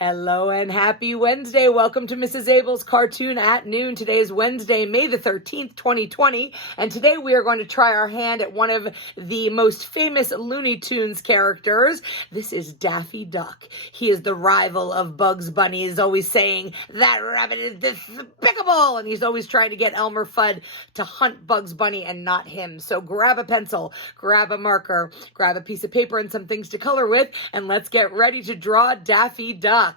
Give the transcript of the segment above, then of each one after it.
Hello and happy Wednesday. Welcome to Mrs. Abell's Cartoon at Noon. Today is Wednesday, May the 13th, 2020. And today we are going to try our hand at one of the most famous Looney Tunes characters. This is Daffy Duck. He is the rival of Bugs Bunny. He's always saying, "That rabbit is despicable." And he's always trying to get Elmer Fudd to hunt Bugs Bunny and not him. So grab a pencil, grab a marker, grab a piece of paper and some things to color with, and let's get ready to draw Daffy Duck.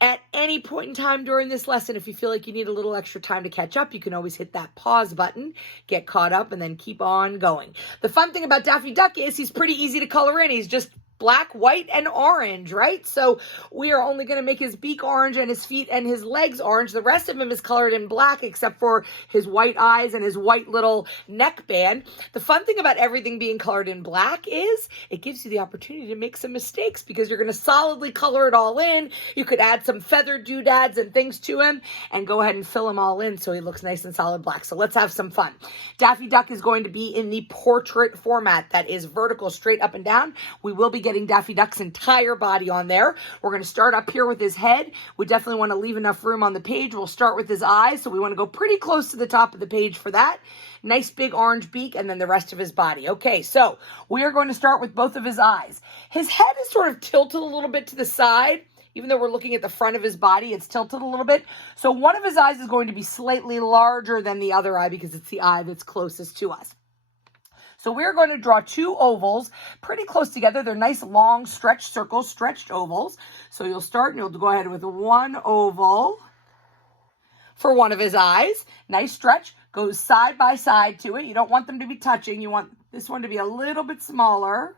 At any point in time during this lesson, if you feel like you need a little extra time to catch up, you can always hit that pause button, get caught up, and then keep on going. The fun thing about Daffy Duck is he's pretty easy to color in. He's just black, white, and orange, right? So we are only going to make his beak orange and his feet and his legs orange. The rest of him is colored in black except for his white eyes and his white little neck band. The fun thing about everything being colored in black is it gives you the opportunity to make some mistakes because you're going to solidly color it all in. You could add some feather doodads and things to him and go ahead and fill him all in so he looks nice and solid black. So let's have some fun. Daffy Duck is going to be in the portrait format that is vertical, straight up and down. We will be getting Daffy Duck's entire body on there. We're going to start up here with his head. We definitely want to leave enough room on the page. We'll start with his eyes, so we want to go pretty close to the top of the page for that. Nice big orange beak, and then the rest of his body. Okay, so we are going to start with both of his eyes. His head is sort of tilted a little bit to the side. Even though we're looking at the front of his body, it's tilted a little bit. So one of his eyes is going to be slightly larger than the other eye because it's the eye that's closest to us. So we're going to draw two ovals pretty close together. They're nice, long, stretched circles, stretched ovals. So you'll start and you'll go ahead with one oval for one of his eyes. Nice stretch. Goes side by side to it. You don't want them to be touching. You want this one to be a little bit smaller.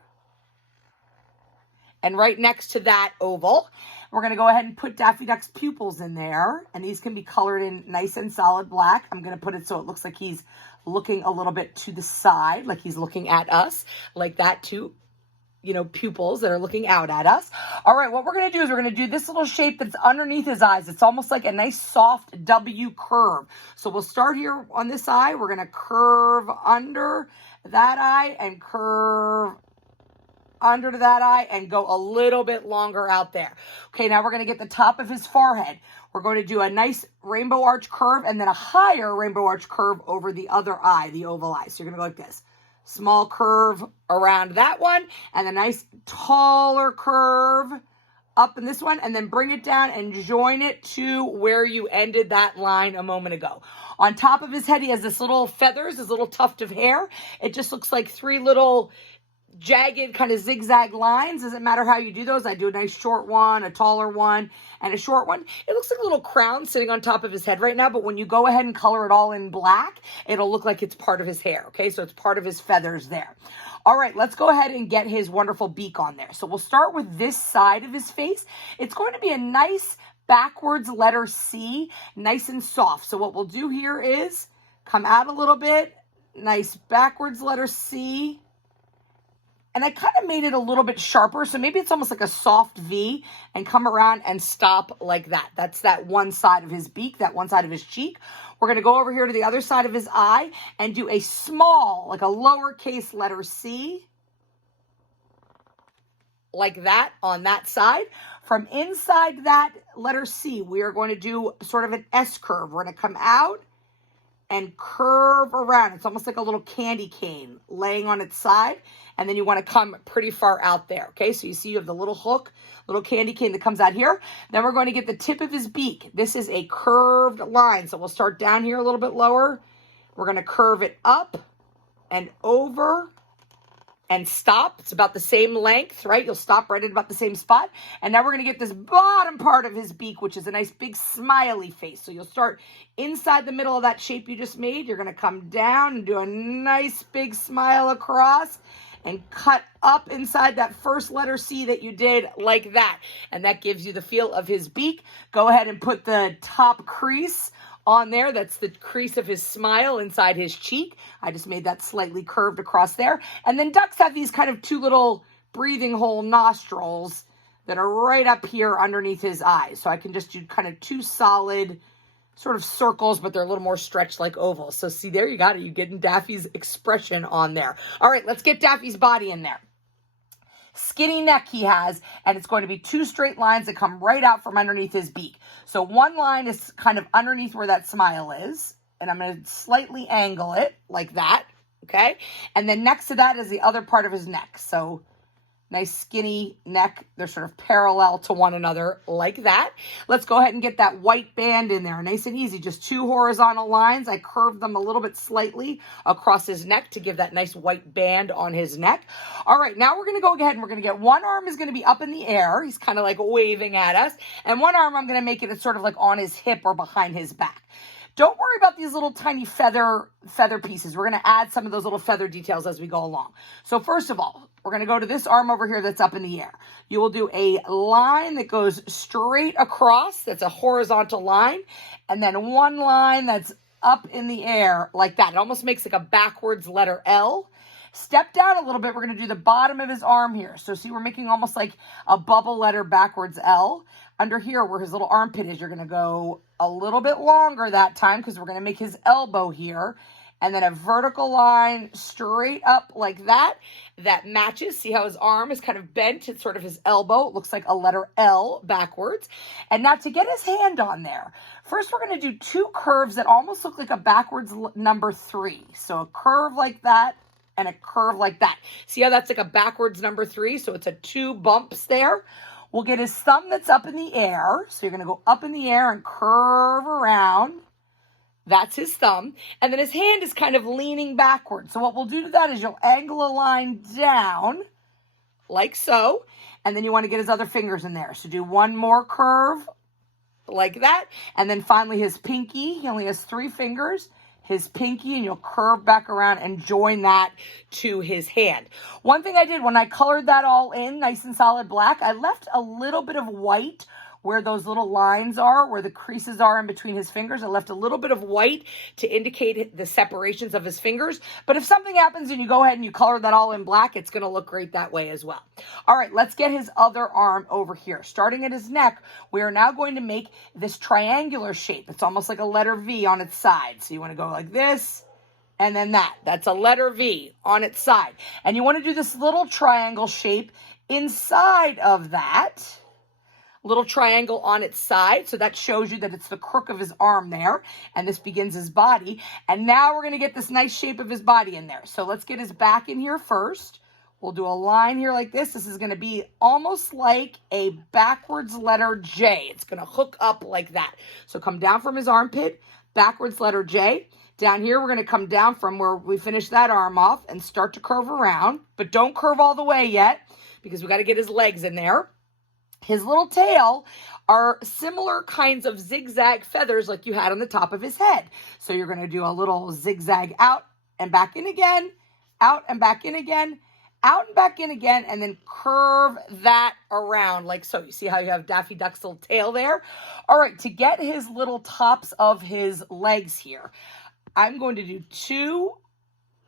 And right next to that oval, we're going to go ahead and put Daffy Duck's pupils in there. And these can be colored in nice and solid black. I'm going to put it so it looks like he's looking a little bit to the side, like he's looking at us, like that too. You know, pupils that are looking out at us. All right, what we're going to do is we're going to do this little shape that's underneath his eyes. It's almost like a nice soft W curve. So we'll start here on this eye. We're going to curve under that eye and curve under to that eye and go a little bit longer out there. Okay, now we're going to get the top of his forehead. We're going to do a nice rainbow arch curve and then a higher rainbow arch curve over the other eye, the oval eye. So you're going to go like this. Small curve around that one and a nice taller curve up in this one, and then bring it down and join it to where you ended that line a moment ago. On top of his head, he has this little feathers, this little tuft of hair. It just looks like three little jagged kind of zigzag lines. Doesn't matter how you do those. I do a nice short one, a taller one, and a short one. It looks like a little crown sitting on top of his head right now, but when you go ahead and color it all in black, it'll look like it's part of his hair, okay? So it's part of his feathers there. All right, let's go ahead and get his wonderful beak on there. So we'll start with this side of his face. It's going to be a nice backwards letter C, nice and soft. So what we'll do here is come out a little bit, nice backwards letter C. And I kind of made it a little bit sharper, so maybe it's almost like a soft V, and come around and stop like that. That's that one side of his beak, that one side of his cheek. We're going to go over here to the other side of his eye and do a small, like a lowercase letter C, like that on that side. From inside that letter C, we are going to do sort of an S curve. We're going to come out and curve around. It's almost like a little candy cane laying on its side. And then you want to come pretty far out there. Okay, so you see you have the little hook, little candy cane that comes out here. Then we're going to get the tip of his beak. This is a curved line. So we'll start down here a little bit lower. We're going to curve it up and over and stop. It's about the same length, right? You'll stop right at about the same spot. And now we're going to get this bottom part of his beak, which is a nice big smiley face. So you'll start inside the middle of that shape you just made. You're going to come down and do a nice big smile across and cut up inside that first letter C that you did like that. And that gives you the feel of his beak. Go ahead and put the top crease on there. That's the crease of his smile inside his cheek. I just made that slightly curved across there. And then ducks have these kind of two little breathing hole nostrils that are right up here underneath his eyes. So I can just do kind of two solid sort of circles, but they're a little more stretched like ovals. So see, there you got it. You're getting Daffy's expression on there. All right, let's get Daffy's body in there. skinny neck he has, and it's going to be 2 straight lines that come right out from underneath his beak. So one line is kind of underneath where that smile is, and I'm going to slightly angle it like that, okay? And then next to that is the other part of his neck. So nice skinny neck. They're sort of parallel to one another like that. Let's go ahead and get that white band in there. Nice and easy. Just 2 horizontal lines. I curved them a little bit slightly across his neck to give that nice white band on his neck. All right, now we're going to go ahead and we're going to get one arm is going to be up in the air. He's kind of like waving at us. And one arm I'm going to make it sort of like on his hip or behind his back. Don't worry about these little tiny feather pieces. We're going to add some of those little feather details as we go along. So first of all, we're going to go to this arm over here that's up in the air. You will do a line that goes straight across. That's a horizontal line. And then one line that's up in the air like that. It almost makes like a backwards letter L. Step down a little bit. We're going to do the bottom of his arm here. So see, we're making almost like a bubble letter backwards L. Under here where his little armpit is, you're going to go a little bit longer that time because we're going to make his elbow here. And then a vertical line straight up like that. That matches. See how his arm is kind of bent? It's sort of his elbow. It looks like a letter L backwards. And now to get his hand on there, first we're going to do 2 curves that almost look like a backwards number 3. So a curve like that and a curve like that. See how that's like a backwards number 3? So it's a 2 bumps there. We'll get his thumb that's up in the air. So you're going to go up in the air and curve around. That's his thumb. And then his hand is kind of leaning backwards. So what we'll do to that is you'll angle a line down like so. And then you want to get his other fingers in there. So do one more curve like that. And then finally his pinky. He only has 3 fingers. His pinky, and you'll curve back around and join that to his hand. One thing I did when I colored that all in nice and solid black, I left a little bit of white where those little lines are, where the creases are in between his fingers. I left a little bit of white to indicate the separations of his fingers. But if something happens and you go ahead and you color that all in black, it's going to look great that way as well. All right, let's get his other arm over here. Starting at his neck, we are now going to make this triangular shape. It's almost like a letter V on its side. So you want to go like this and then that. That's a letter V on its side. And you want to do this little triangle shape inside of that. Little triangle on its side. So that shows you that it's the crook of his arm there. And this begins his body. And now we're going to get this nice shape of his body in there. So let's get his back in here first. We'll do a line here like this. This is going to be almost like a backwards letter J. It's going to hook up like that. So come down from his armpit, backwards letter J. Down here, we're going to come down from where we finished that arm off and start to curve around. But don't curve all the way yet because we got to get his legs in there. His little tail are similar kinds of zigzag feathers like you had on the top of his head. So you're going to do a little zigzag out and back in again, out and back in again, out and back in again, and then curve that around like so. You see how you have Daffy Duck's little tail there? All right, to get his little tops of his legs here, I'm going to do 2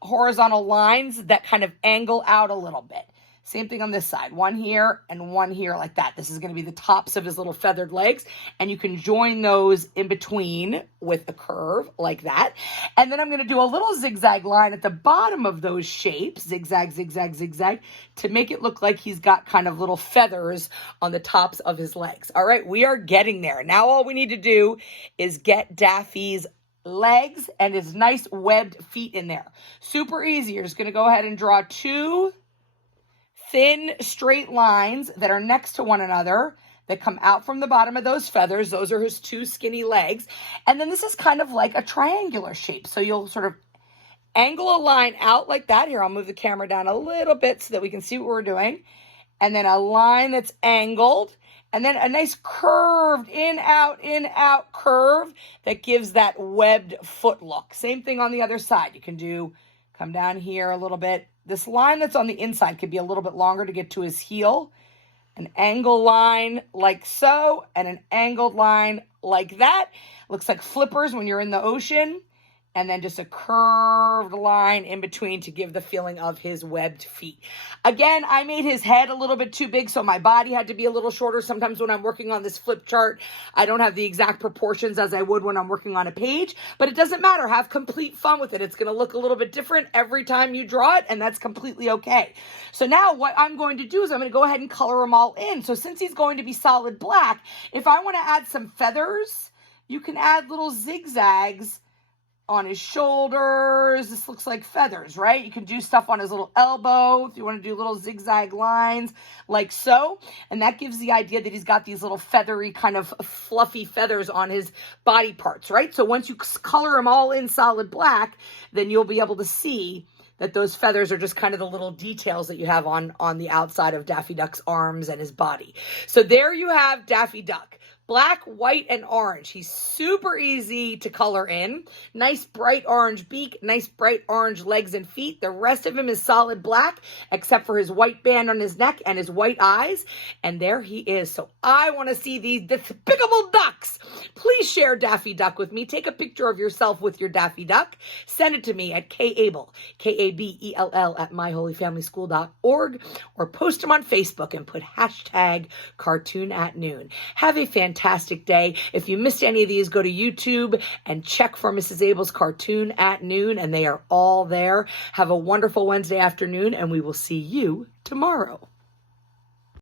horizontal lines that kind of angle out a little bit. Same thing on this side, one here and one here like that. This is going to be the tops of his little feathered legs, and you can join those in between with a curve like that. And then I'm going to do a little zigzag line at the bottom of those shapes, zigzag, zigzag, zigzag, to make it look like he's got kind of little feathers on the tops of his legs. All right, we are getting there. Now all we need to do is get Daffy's legs and his nice webbed feet in there. Super easy. You're just going to go ahead and draw 2 thin straight lines that are next to one another that come out from the bottom of those feathers. Those are his 2 skinny legs. And then this is kind of like a triangular shape. So you'll sort of angle a line out like that. Here, I'll move the camera down a little bit so that we can see what we're doing. And then a line that's angled. And then a nice curved in, out curve that gives that webbed foot look. Same thing on the other side. You can do, come down here a little bit. This line that's on the inside could be a little bit longer to get to his heel. An angle line like so, and an angled line like that. Looks like flippers when you're in the ocean. and then just a curved line in between to give the feeling of his webbed feet. Again, I made his head a little bit too big, so my body had to be a little shorter. Sometimes when I'm working on this flip chart, I don't have the exact proportions as I would when I'm working on a page, but it doesn't matter. Have complete fun with it. It's going to look a little bit different every time you draw it, and that's completely okay. So now what I'm going to do is I'm going to go ahead and color them all in. So since he's going to be solid black, if I want to add some feathers, you can add little zigzags on his shoulders. This looks like feathers, right? You can do stuff on his little elbow if you want to do little zigzag lines like so. And that gives the idea that he's got these little feathery kind of fluffy feathers on his body parts, right? So once you color them all in solid black, then you'll be able to see that those feathers are just kind of the little details that you have on the outside of Daffy Duck's arms and his body. So there you have Daffy Duck. Black, white, and orange. He's super easy to color in. Nice bright orange beak, nice bright orange legs and feet. The rest of him is solid black, except for his white band on his neck and his white eyes. And there he is. So I want to see these despicable ducks. Please share Daffy Duck with me. Take a picture of yourself with your Daffy Duck. Send it to me at Abell, Kabell at myholyfamilyschool.org, or post them on Facebook and put hashtag #cartoon@noon. Have a fantastic day. If you missed any of these, go to YouTube and check for Mrs. Abell's Cartoon at Noon, and they are all there. Have a wonderful Wednesday afternoon, and we will see you tomorrow.